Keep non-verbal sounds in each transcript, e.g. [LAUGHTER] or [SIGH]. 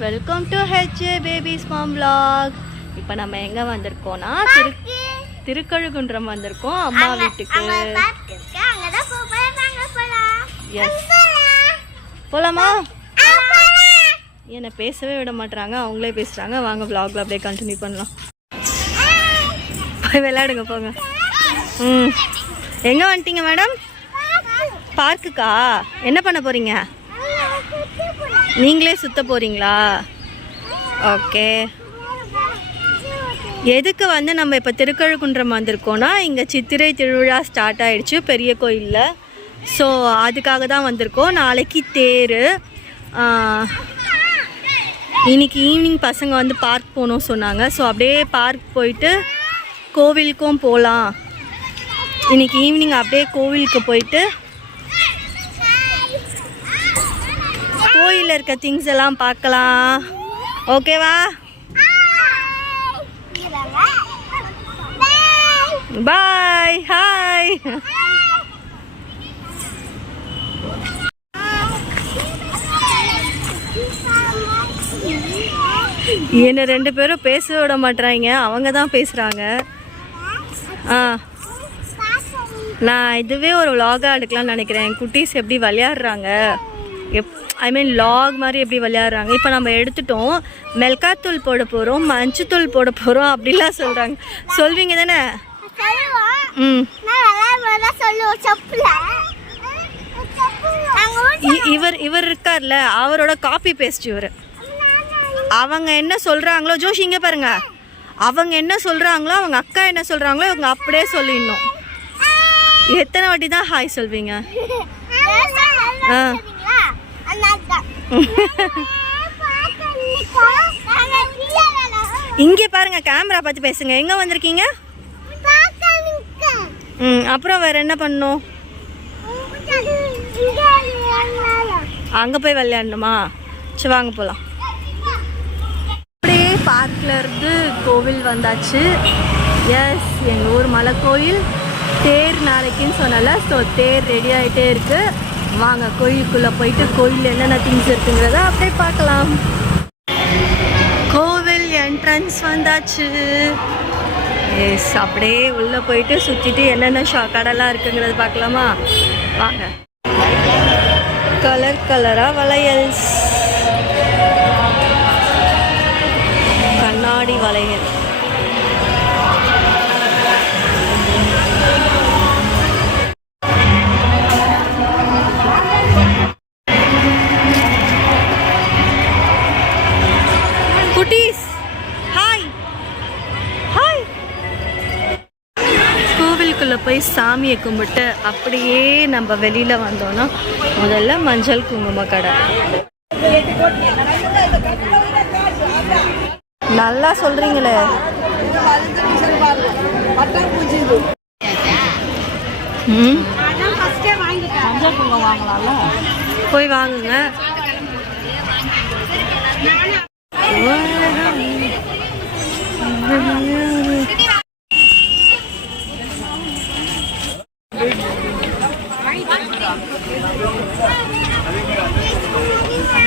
Welcome to H A babies mom vlog. இப்போ நம்ம எங்கே வந்திருக்கோம்னா திரு திருக்கழுகுன்றம் வந்திருக்கோம் அம்மா வீட்டுக்கு. எஸ் போலாமா. என்னை பேசவே விட மாட்றாங்க. அவங்களே பேசுகிறாங்க வாங்க vlogல அப்படியே கண்டினியூ பண்ணலாம். போய் விளையாடுங்க போங்க. ம். எங்கே வந்துட்டீங்க மேடம் பார்க்குக்கா? என்ன பண்ண போகிறீங்க நீங்களே சுத்த போகிறீங்களா ஓகே. எதுக்கு வந்து நம்ம இப்போ திருக்கழுக்குன்றம் வந்திருக்கோம்னா இங்கே சித்திரை திருவிழா ஸ்டார்ட் ஆகிடுச்சு பெரிய கோயிலில். ஸோ அதுக்காக தான் வந்திருக்கோம். நாளைக்கு தேர். இன்னைக்கு ஈவினிங் பசங்க வந்து பார்க் போகணும் சொன்னாங்க. ஸோ அப்படியே பார்க் போயிட்டு கோவிலுக்கும் போகலாம் இன்றைக்கி ஈவினிங் அப்படியே கோவிலுக்கு போயிட்டு கோயிலில் இருக்க திங்ஸ் எல்லாம் பார்க்கலாம். ஓகேவா பாய் ஹாய் என்னை ரெண்டு பேரும் பேச விட மாட்டுறாங்க அவங்க தான் பேசுகிறாங்க ஆ. நான் இதுவே ஒரு vlog-ஆ எடுக்கலாம்னு நினைக்கிறேன். என் குட்டீஸ் எப்படி விளையாடுறாங்க? எப் ஐ மீன் லாக் மாதிரி எப்படி விளையாடுறாங்க? இப்போ நம்ம எடுத்துட்டோம் மிளகாத்தூள் போட போகிறோம் மஞ்சத்தூள் போட போகிறோம் அப்படிலாம் சொல்கிறாங்க சொல்வீங்க தானே? ம். இவர் இவர் இருக்கார்ல அவரோட காப்பி பேஸ்ட் இவர். அவங்க என்ன சொல்கிறாங்களோ ஜோஷி இங்கே பாருங்க. அவங்க என்ன சொல்கிறாங்களோ அவங்க அக்கா என்ன சொல்கிறாங்களோ இவங்க அப்படியே சொல்லிடணும். எத்தனை வாட்டி தான் ஹாய் சொல்வீங்க? [LAUGHS] ஆ. இங்கே பாருங்க கேமரா பார்த்து பேசுங்க. எங்கே வந்திருக்கீங்க? ம் அப்புறம் வேற என்ன பண்ணும்? அங்கே போய் விளையாடணுமா? சரி வாங்க போகலாம் அப்படியே பார்க்கில் இருந்து கோவில் வந்தாச்சு. எஸ் எங்கள் ஊர் மலை கோயில் தேர் நாளைக்குன்னு சொன்னல ஸோ தேர் ரெடி ஆகிட்டே இருக்குது வாங்க கோயிலுக்குள்ளே போயிட்டு கோயிலில் என்னென்ன திங்ஸ் இருக்குங்கிறத அப்படியே பார்க்கலாம். கோவில் என்ட்ரன்ஸ் வந்தாச்சு. எஸ் அப்படியே உள்ளே போயிட்டு சுற்றிட்டு என்னென்ன ஷா கடைலாம் இருக்குங்கிறது பார்க்கலாமா? வாங்க. கலர் கலராக வளையல்ஸ் கண்ணாடி வளையல். போய் சாமியை கும்பிட்டு அப்படியே நம்ம வெளியில் வந்தோம்னா முதல்ல மஞ்சள் குங்கும கடை. நல்லா சொல்றீங்களே. போய் வாங்குங்க.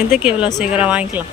எதுக்கு எவ்வளோ சீக்கிரம் வாங்கிக்கலாம்?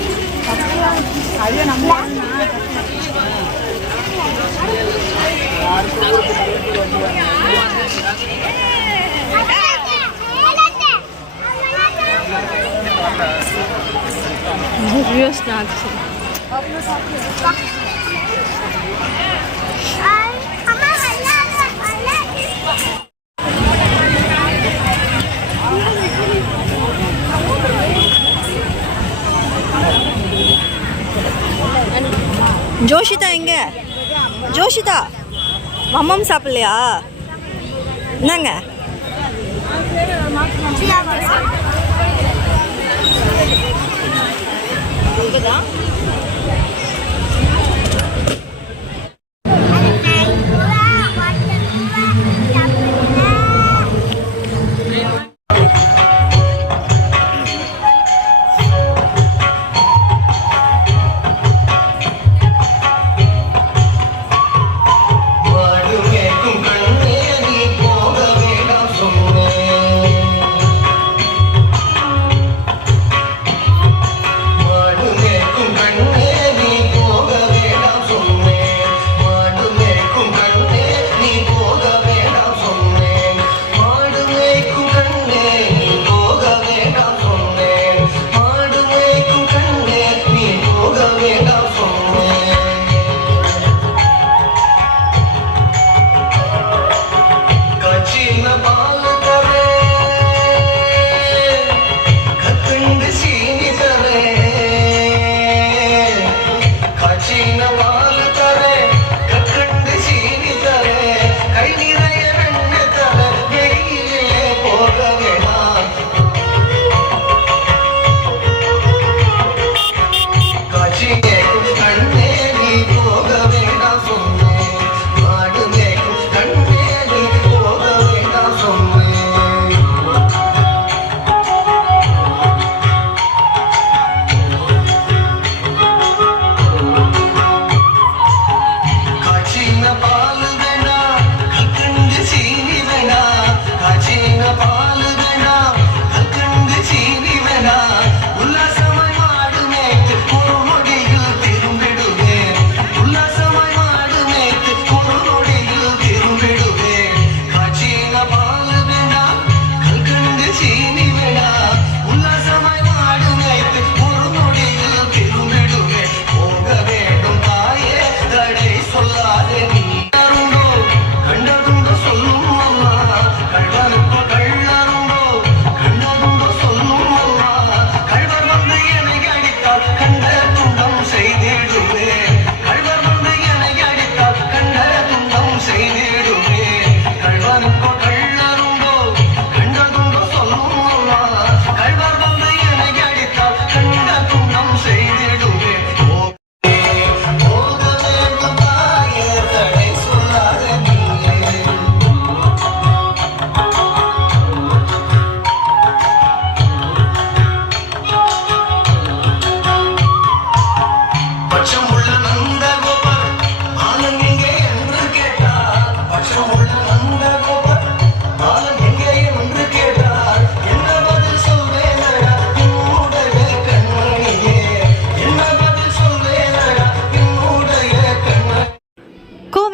நிறைய ஸ்நாக்ஸ் ஜோஷிதா எங்க? ஜோஷிதா மம்மம் சாப்பிடலையா? என்னங்க?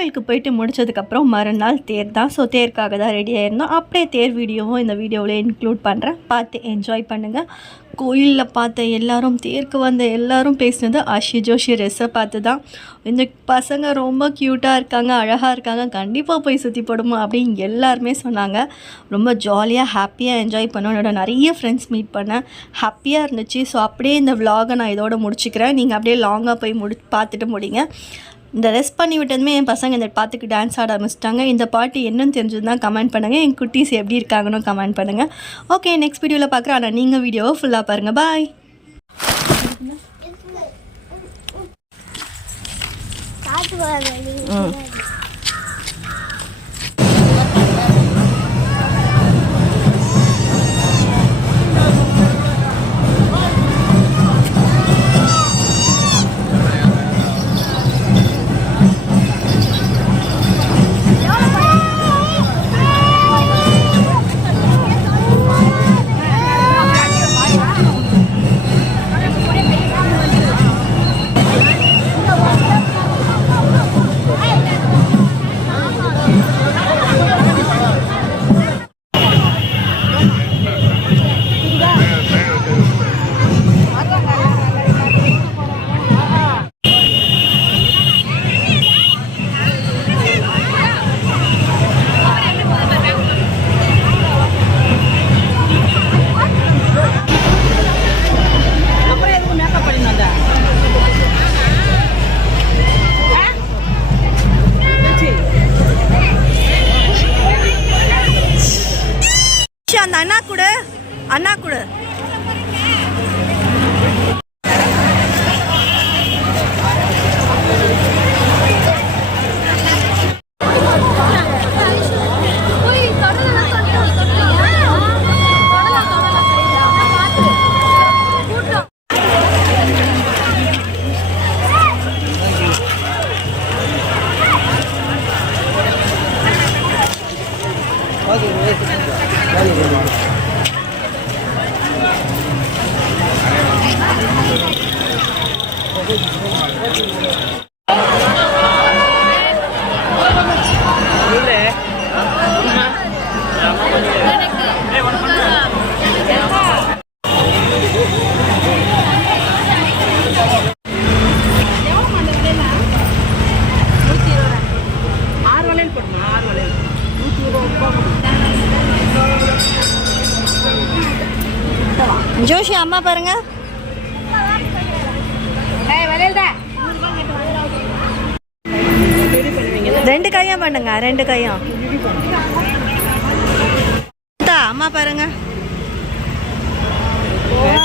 கோயிலுக்கு போயிட்டு முடிச்சதுக்கப்புறம் மறுநாள் தேர் தான். ஸோ தேருக்காக தான் ரெடி ஆயிருந்தோம். அப்படியே தேர் வீடியோவும் இந்த வீடியோவில் இன்க்ளூட் பண்ணுறேன் பார்த்து என்ஜாய் பண்ணுங்கள் கோயிலில் பார்த்த எல்லாரும் தேருக்கு வந்த எல்லாரும் பேசினது ஆஷி ஜோஷி ரெஸ்ஸை பார்த்து தான். இந்த பசங்க ரொம்ப க்யூட்டாக இருக்காங்க அழகாக இருக்காங்க. கண்டிப்பாக போய் சுற்றி போடுமா அப்படின்னு எல்லாருமே சொன்னாங்க. ரொம்ப ஜாலியாக ஹாப்பியாக என்ஜாய் பண்ணோம். என்னோட நிறைய ஃப்ரெண்ட்ஸ் மீட் பண்ணேன். ஹாப்பியாக இருந்துச்சு. ஸோ அப்படியே இந்த விலாகை நான் இதோட முடிச்சுக்கிறேன். நீங்கள் அப்படியே லாங்காக போய் முடி பார்த்துட்டு முடிங்க. இந்த ரெஸ்ட் பண்ணி விட்டதுமே என் பசங்க இந்த பாட்டுக்கு டான்ஸ் ஆட ஆரம்பிச்சிட்டாங்க. இந்த பாட்டு என்னன்னு தெரிஞ்சதுன்னா கமெண்ட் பண்ணுங்கள் என் குட்டீஸ் எப்படி இருக்காங்கன்னு கமெண்ட் பண்ணுங்கள் ஓகே நெக்ஸ்ட் வீடியோவில் பார்க்குறேன். ஆனால் நீங்கள் வீடியோவை ஃபுல்லாக பாருங்கள் பாய் ம். ஜோஷி அம்மா பாருங்க. ரெண்டு கையும் பண்ணுங்க ரெண்டு கையும். அம்மா பாருங்க. ஆ.